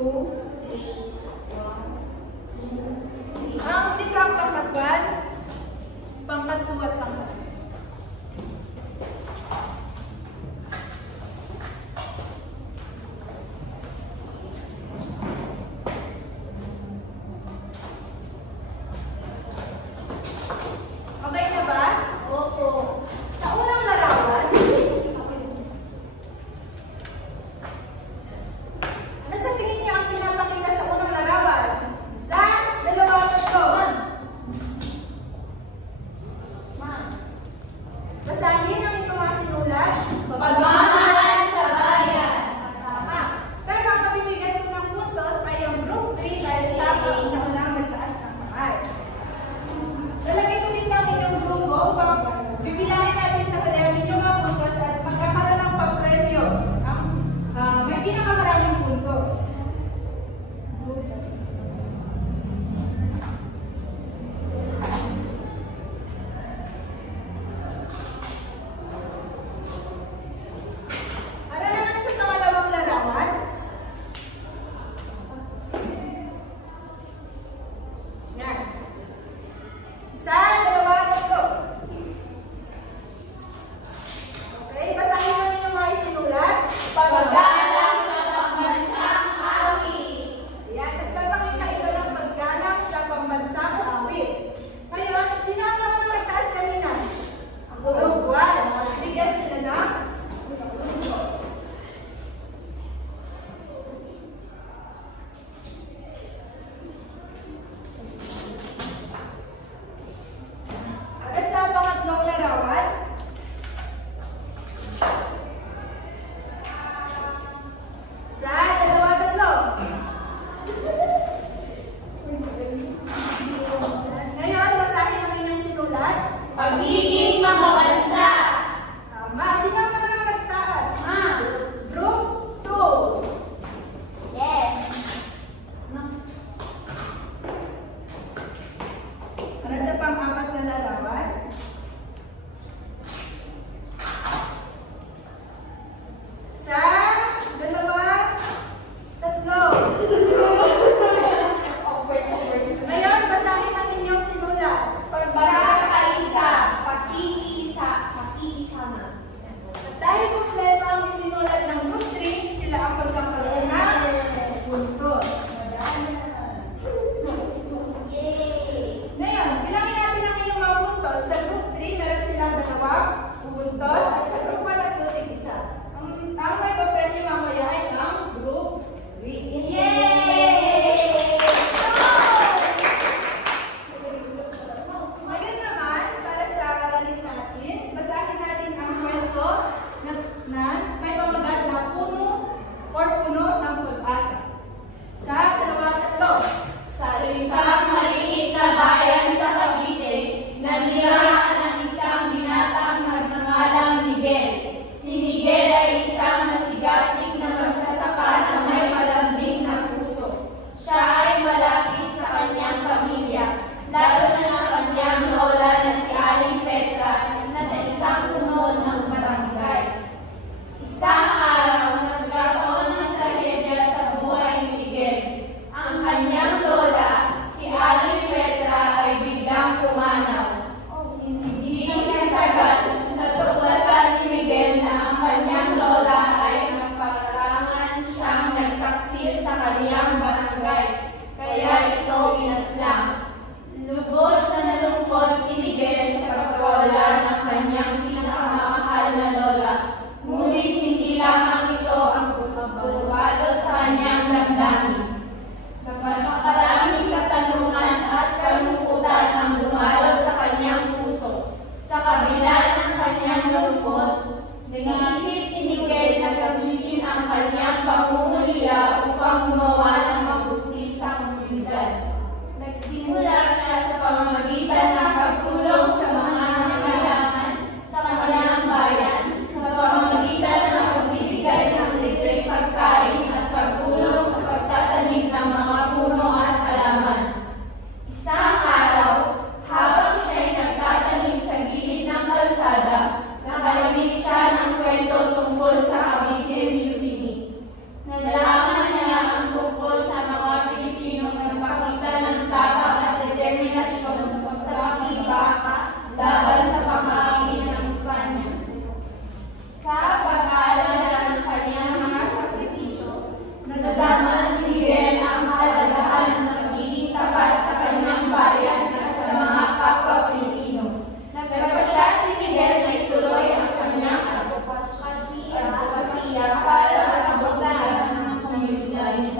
Ang tikang pangkat 1, pangkat 2 at pangkat 3. Okay na ba? Opo. Sa unang larawan, ano sa tingin niyo ang pinapakita sa unang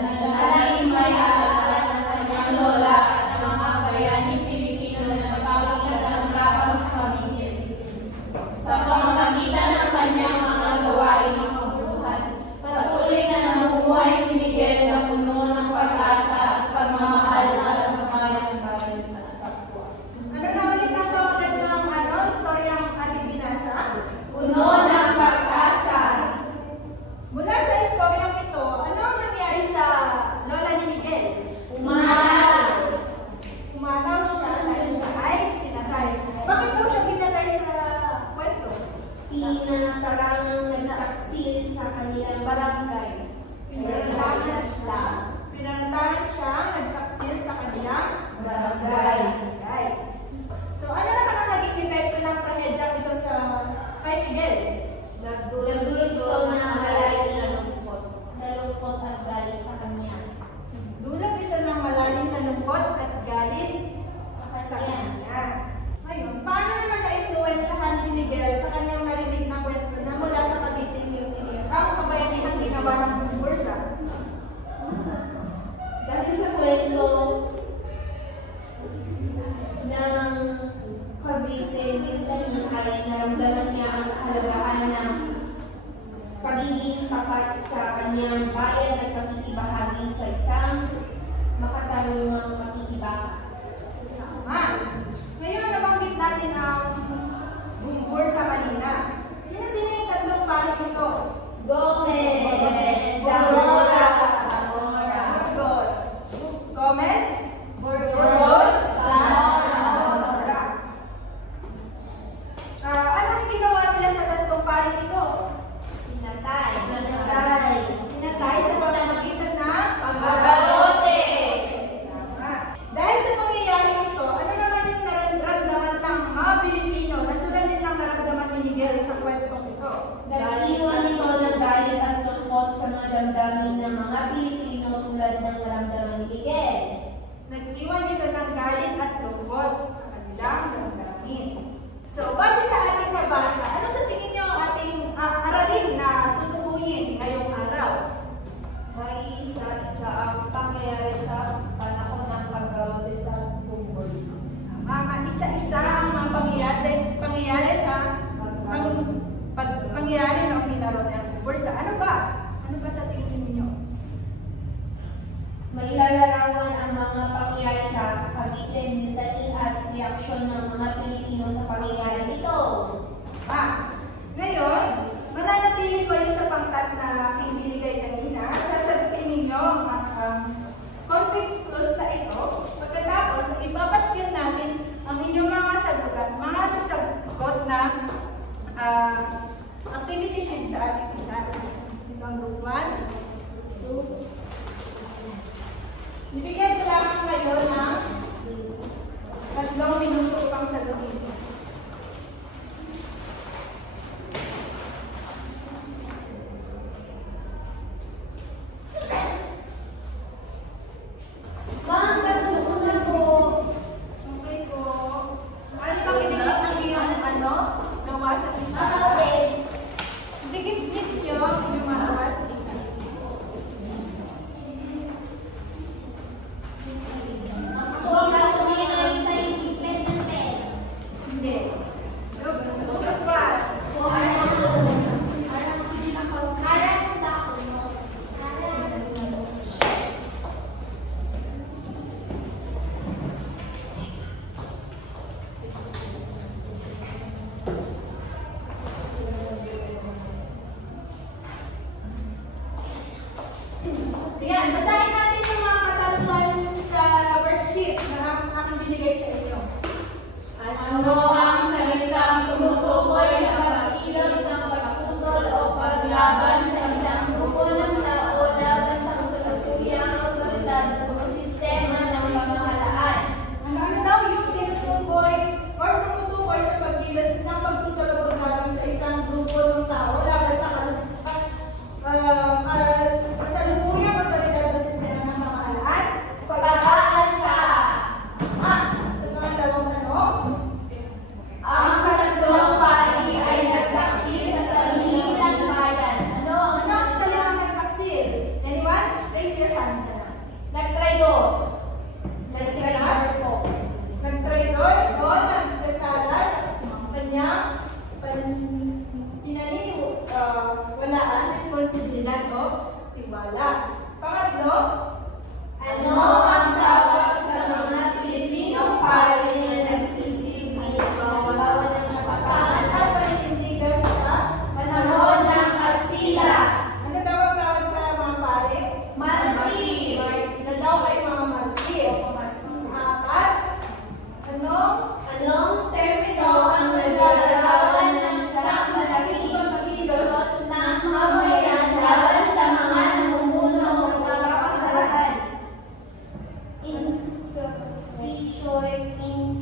nananalangin may alaala ng kanyang lola at ng mga bayaning Pilipino na nagpapakita ng laban sa pamilya. Sa pamamagitan ng kanyang mga gawain ng kabuluhan, patuloy na namumuhay si Miguel sa puno ng pag-asa at pagmamahal para sa mayang bayan at kapwa. Ano na ulit ang pamagandang storyang ating binasa? Puno ng pag-asa. Mula sa istoryang ito, ano ang nangyari sa lola ni Miguel? Umanaw siya dahil siya ay pinatay. Bakit daw siya pinatay sa kwento? Tinatarangang nagtaksil sa kanilang barangay. Pinantaran siya nagtaksil sa kanilang Barangay. barangay. So ano naman ang naging epekto ng trahedya ito sa kay Miguel? Nagdulot ito ng malalim na lungkot at galit sa kanya. Dulot ito ng malalim na lungkot at galit sa kanya. Ngayon, paano naman na-influensyahan si Miguel sa kanyang narinig na kwento na mula sa Cavite Mutiny ang kabayanihan ginawa ng Bursa? Dahil sa kwento ng Cavite Mutiny ay naramdaman niya ang kahalagahan ng pagiging tapat sa kanyang bayan at pakikibahagi sa isang makatarungang pakikibaka. Ngayon, nabanggit natin ang Bursa kanina. Sino-sino yung tatlong panik ito? Gomez, Zamora, Burgos. Gomez, Burgos, Zamora. Anong ginawa nila sa tatlong panik ito? Pinatay sa pamamagitan ng Pagkakalote. Dahil sa pangyayaring ito, ano naman yung nararamdaman ng mga Pilipino na tulad din ng nararamdaman ni Miguel sa kwentong ito? Nag-iwan ito ng galit at lungkot sa mga damdamin ng mga Pilipino tulad ng naramdaman ni Miguel. Nag-iwan ito ng galit at lungkot sa kanilang damdamin. So, base sa ating nabasa, ano sa tingin niyo ang ating aralin na tutukuyin ngayong araw? May isa-isa ang pangyayari sa panahon ng pagbabautismo sa Bursa. Mga isa-isa ang mga pangyayari sa pangyayari ng pinaro ng Bursa. Ano ba? Ano ba sa tingin niyo? May lalarawan ang mga pangyayari sa Cavite Mutiny at reaksyon ng mga Pilipino sa pangyayari nito. Ngayon, mananatili ko yung sa pangkat na pinibigay kanina. Sasagutin ninyo ang context clues na ito. Pagkatapos, ipapaskill natin ang inyong mga sagutan, mga sagot na activity sheet sa ating isa. Ito ang group 1, 2, Ibigyan ko lang kayo ng 3 minuto upang sagutin. Ma'am, nagsusunod na po. Okay po. Ano bang inilit ng iyong gawa sa isa? Okay. Dikit-dikit nyo ang inyong mga gawa sa isa. Hindi. Group 1. Ayan, basahin natin yung mga katanungan sa worksheet na aking binigay sa inyo. Ano ang salitang tumutukoy sa pagkilos ng pagtutol o paglaban sa isang grupo ng tao laban sa kasalukuyang awtoridad o sistema ng pamahalaan? Ano daw yung tinutukoy or tumutukoy sa pagkilos ng pagtutol o paglaban sa isang grupo ng tao laban sa kasalukuyang awtoridad o sistema ng pamahalaan? Pag-aasa. Sa pangalawang tanong, Ang katatlong pari ay nagtaksil sa sarili ng bayan. Ano nagtraidor. Nagtraidor o nagkasala sa kanyang walaan, responsibilidad o tiwala. Pangatlo, Ano ang tawag sa mga Pilipinong pari na nagsisilbi gawa ng kapakanan at paninindigan sa panahon ng Kastila? ano tawag sa mga pare? Martir. Sila daw ay mga martir. Apat, Anong termino ang naglalarawan ng isang malaking pagkilos ng mamayan laban sa mga namumuno sa kapakanan?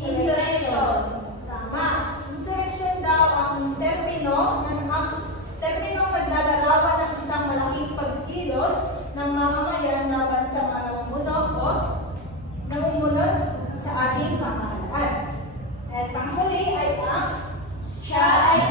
Insurrection. Tama. Insurrection daw ang termino naglalarawan ng isang malaking pagkilos ng mamamayan laban sa mga namumunod sa ating pamahalaan. At panghuli ay ang Siya ay